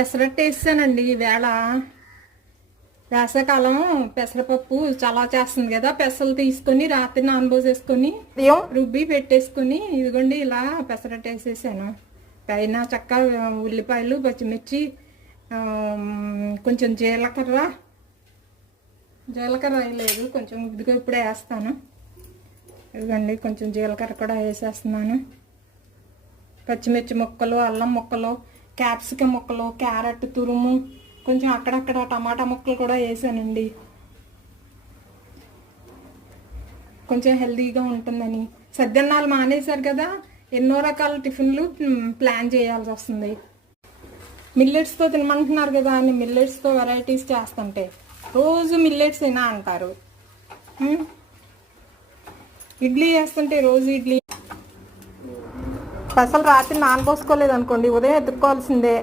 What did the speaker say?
పెసరట్టు వేసానండి ఈవేళ. వేసవకాలం పెసరపప్పు చాలా చేస్తుంది కదా, పెసలు తీసుకొని రాత్రి నానబోసేసుకొని రుబ్బి పెట్టేసుకొని ఇదిగోండి ఇలా పెసరట్టు వేసేసాను. పైన చక్కగా ఉల్లిపాయలు, పచ్చిమిర్చి, కొంచెం జీలకర్ర వేయలేదు, కొంచెం ఇదిగో ఇప్పుడే వేస్తాను. ఇదిగోండి కొంచెం జీలకర్ర కూడా వేసేస్తున్నాను. పచ్చిమిర్చి ముక్కలు, అల్లం ముక్కలు, క్యాప్సికమ్ ముక్కలు, క్యారెట్ తురుము, కొంచెం అక్కడక్కడ టమాటా ముక్కలు కూడా వేసానండి. కొంచెం హెల్తీగా ఉంటుందని. సద్దన్నాలు మానేశారు కదా, ఎన్నో రకాల టిఫిన్లు ప్లాన్ చేయాల్సి వస్తుంది. మిల్లెట్స్తో తినమంటున్నారు కదా అని మిల్లెట్స్తో వెరైటీస్ చేస్తుంటే రోజు మిల్లెట్స్ తినా అంటారు. ఇడ్లీ వేస్తుంటే రోజు ఇడ్లీ. పెసలు రాత్రి నానబోసుకోలేదు అనుకోండి, ఉదయం ఎత్తుక్కోవాల్సిందే.